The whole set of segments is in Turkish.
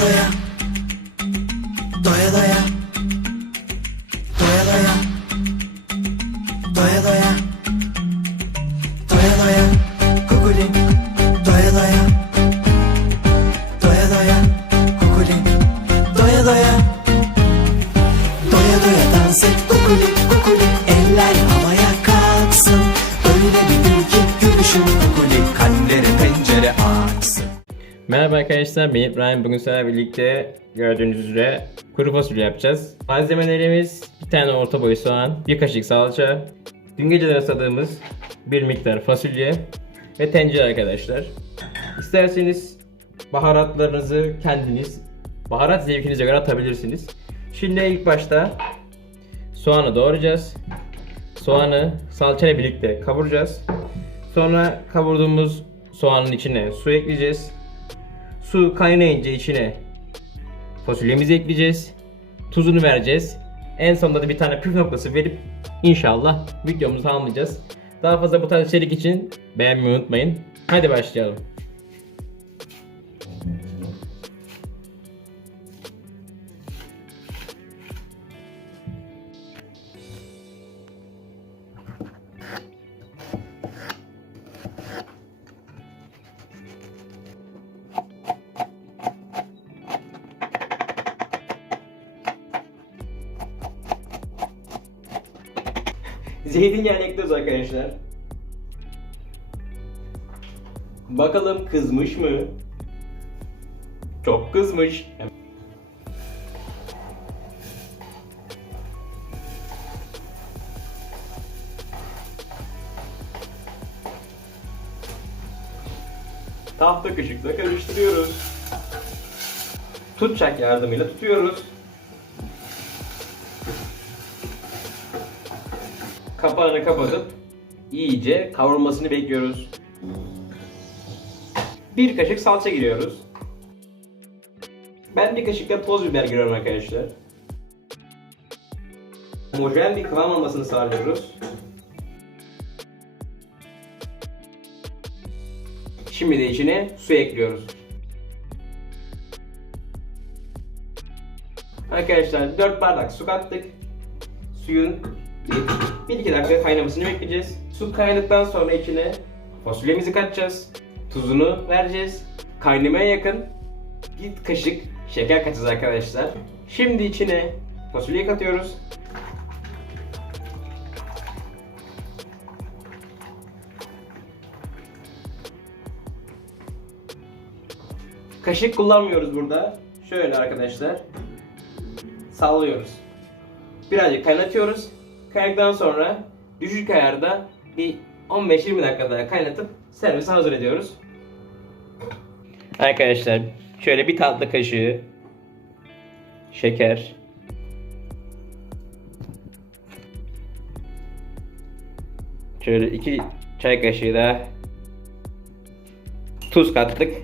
doya Doya doya. Doya doya. Doya doya. Doya doya. Kukulin Doya doya. Doya doya. Kukulin Doya doya. Doya doya. Dans et kukulin kukulin Merhaba arkadaşlar ben İbrahim. Bugün sizlerle birlikte gördüğünüz üzere kuru fasulye yapacağız. Malzemelerimiz bir tane orta boy soğan, bir kaşık salça, dün geceden ısladığımız bir miktar fasulye ve tencere arkadaşlar. İsterseniz baharatlarınızı kendiniz baharat zevkinize göre atabilirsiniz. Şimdi ilk başta soğanı doğrayacağız. Soğanı salçayla birlikte kavuracağız. Sonra kavurduğumuz soğanın içine su ekleyeceğiz. Su kaynayınca içine fasulyemizi ekleyeceğiz. Tuzunu vereceğiz. En sonunda da bir tane püf noktası verip inşallah videomuzu tamamlayacağız. Daha fazla bu tarz içerik için beğenmeyi unutmayın. Hadi başlayalım. Zeytinyağı ekliyoruz arkadaşlar. Bakalım kızmış mı? Çok kızmış. Tahta kaşıkla karıştırıyoruz. Tutacak yardımıyla tutuyoruz. Kapağını kapatıp iyice kavrulmasını bekliyoruz. Bir kaşık salça giriyoruz. Ben bir kaşık da toz biber giriyorum arkadaşlar. Homojen bir kıvam almasını sağlıyoruz. Şimdi de içine su ekliyoruz. Arkadaşlar 4 bardak su kattık. Suyun 1-2 dakika kaynamasını bekleyeceğiz. Su kaynadıktan sonra içine fasulyemizi katacağız. Tuzunu vereceğiz. Kaynamaya yakın bir kaşık şeker katacağız arkadaşlar. Şimdi içine fasulyeyi katıyoruz. Kaşık kullanmıyoruz burada. Şöyle arkadaşlar. Sallıyoruz. Birazcık kaynatıyoruz. Kaynadıktan sonra düşük ayarda bir 15-20 dakika daha kaynatıp servise hazır ediyoruz. Arkadaşlar şöyle bir tatlı kaşığı şeker Şöyle iki çay kaşığı da tuz kattık.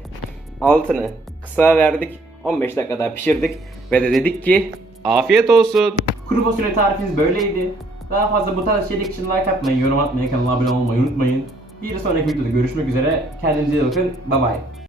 Altını kısa verdik. 15 dakika daha pişirdik ve de dedik ki afiyet olsun. Kuru fasulye tarifimiz böyleydi. Daha fazla bu tarz içerik için like atmayı, yorum atmayı, kanala abone olmayı unutmayın. Bir sonraki videoda görüşmek üzere. Kendinize iyi bakın. Bye bye.